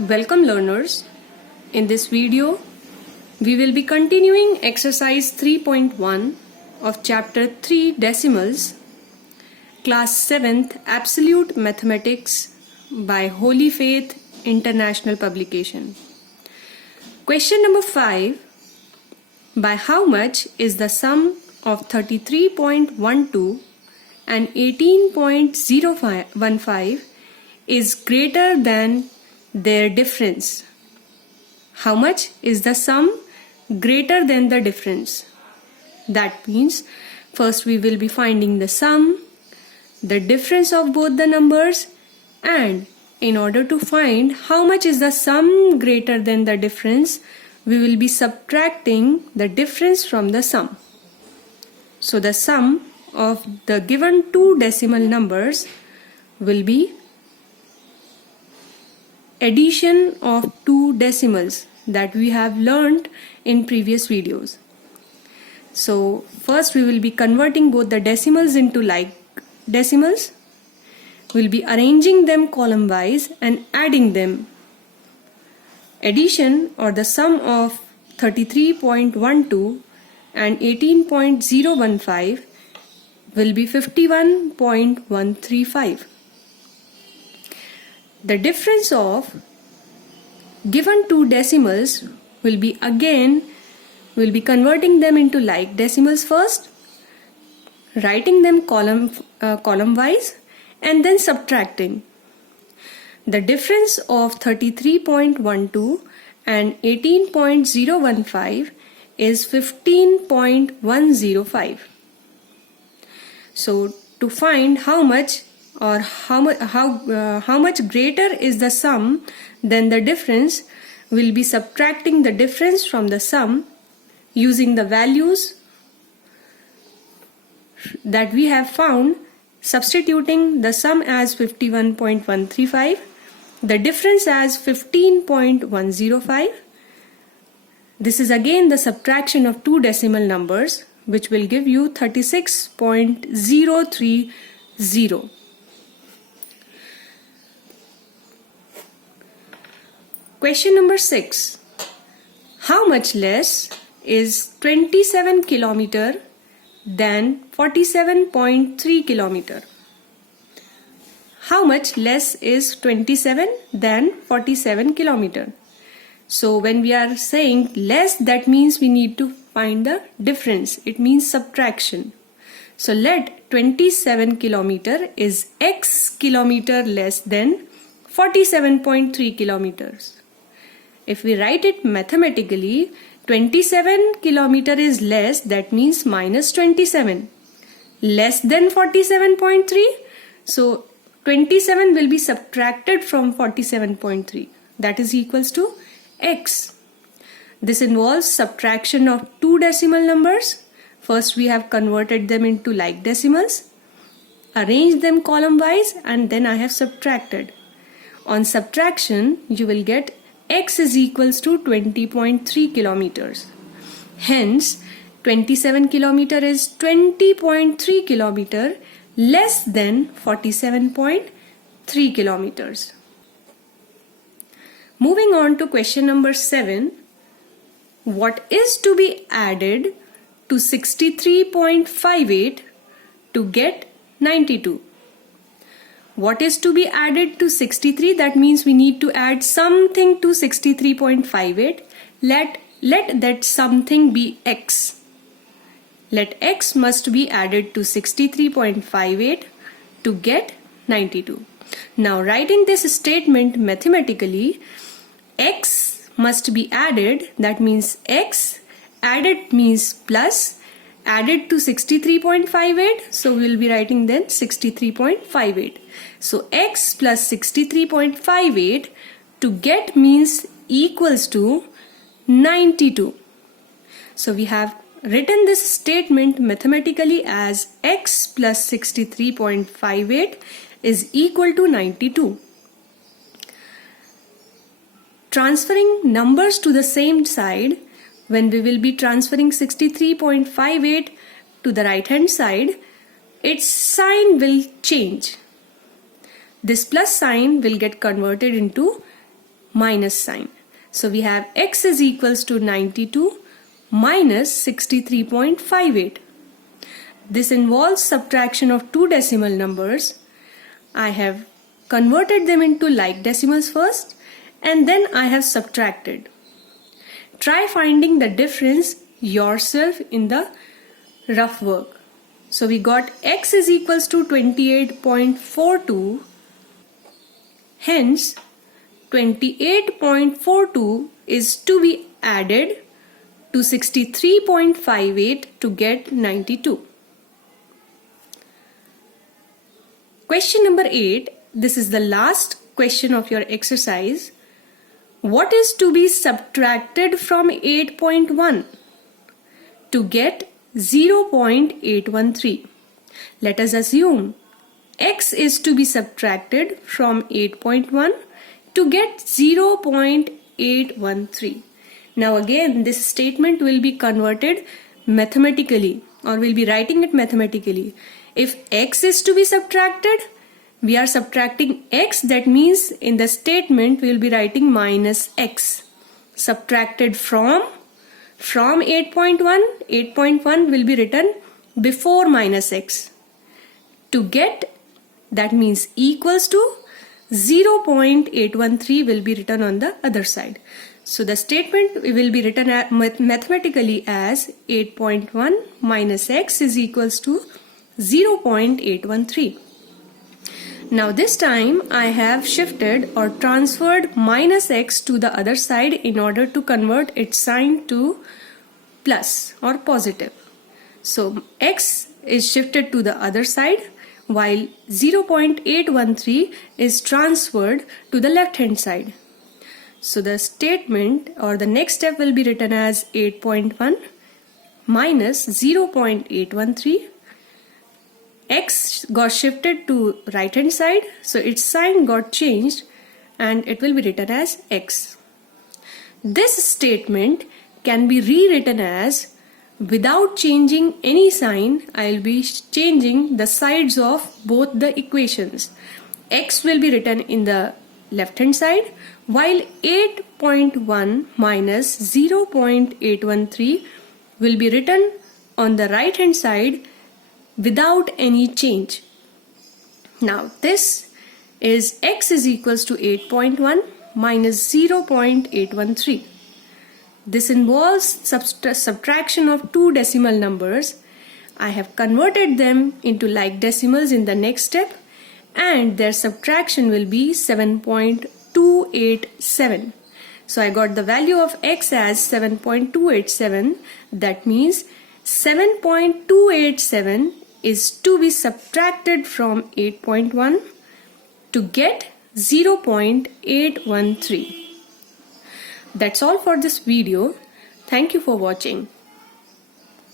Welcome learners. In this video, we will be continuing exercise 3.1 of chapter 3 Decimals, class 7th Absolute Mathematics by Holy Faith International Publication. Question number 5. By how much is the sum of 33.12 and 18.015 is greater than their difference? How much is the sum greater than the difference? That means first we will be finding the sum, the difference of both the numbers, and in order to find how much is the sum greater than the difference, we will be subtracting the difference from the sum. So the sum of the given two decimal numbers will be addition of two decimals that we have learned in previous videos. So first we will be converting both the decimals into like decimals. We'll be arranging them column wise and adding them. Addition or the sum of 33.12 and 18.015 will be 51.135. The difference of given two decimals will be converting them into like decimals first, writing them column wise, and then subtracting. The difference of 33.12 and 18.015 is 15.105. So to find how much greater is the sum than the difference, we'll be subtracting the difference from the sum using the values that we have found, substituting the sum as 51.135, the difference as 15.105. This is again the subtraction of two decimal numbers, which will give you 36.030. Question number 6. How much less is 27 kilometer than 47.3 kilometer? How much less is 27 than 47 kilometer? So when we are saying less, that means we need to find the difference. It means subtraction. So let 27 kilometer is x kilometer less than 47.3 kilometers. If we write it mathematically, 27 kilometer is less, that means minus 27. Less than 47.3, so 27 will be subtracted from 47.3. That is equals to x. This involves subtraction of two decimal numbers. First we have converted them into like decimals, arranged them column wise, and then I have subtracted. On subtraction, you will get x is equals to 20.3 kilometers. Hence, 27 kilometer is 20.3 kilometer less than 47.3 kilometers. Moving on to question number 7. What is to be added to 63.58 to get 92? What is to be added to 63? That means we need to add something to 63.58. Let that something be x. Let x must be added to 63.58 to get 92. Now writing this statement mathematically, x must be added. That means x added means plus, added to 63.58. So we will be writing then 63.58. So x plus 63.58 to get means equals to 92. So we have written this statement mathematically as x plus 63.58 is equal to 92. Transferring numbers to the same side, when we will be transferring 63.58 to the right hand side, its sign will change. This plus sign will get converted into minus sign. So we have x is equals to 92 minus 63.58. This involves subtraction of two decimal numbers. I have converted them into like decimals first and then I have subtracted. Try finding the difference yourself in the rough work. So we got x is equals to 28.42. Hence 28.42 is to be added to 63.58 to get 92. Question number 8. This is the last question of your exercise. What is to be subtracted from 8.1 to get 0.813? Let us assume x is to be subtracted from 8.1 to get 0.813. Now again, this statement will be converted mathematically, or we'll be writing it mathematically. If x is to be subtracted, we are subtracting x, that means in the statement we will be writing minus x. Subtracted from 8.1, 8.1 will be written before minus x. To get, that means equals to 0.813 will be written on the other side. So the statement will be written mathematically as 8.1 minus x is equals to 0.813. Now this time I have shifted or transferred minus x to the other side in order to convert its sign to plus or positive. So x is shifted to the other side while 0.813 is transferred to the left hand side. So the statement or the next step will be written as 8.1 minus 0.813. X got shifted to right hand side, so its sign got changed and it will be written as x. This statement can be rewritten as, without changing any sign, I will be changing the sides of both the equations. X will be written in the left hand side while 8.1 minus 0.813 will be written on the right hand side without any change. Now this is x is equals to 8.1 minus 0.813. This involves subtraction of two decimal numbers. I have converted them into like decimals in the next step and their subtraction will be 7.287. So I got the value of x as 7.287. That means 7.287 is to be subtracted from 8.1 to get 0.813. That's all for this video. Thank you for watching.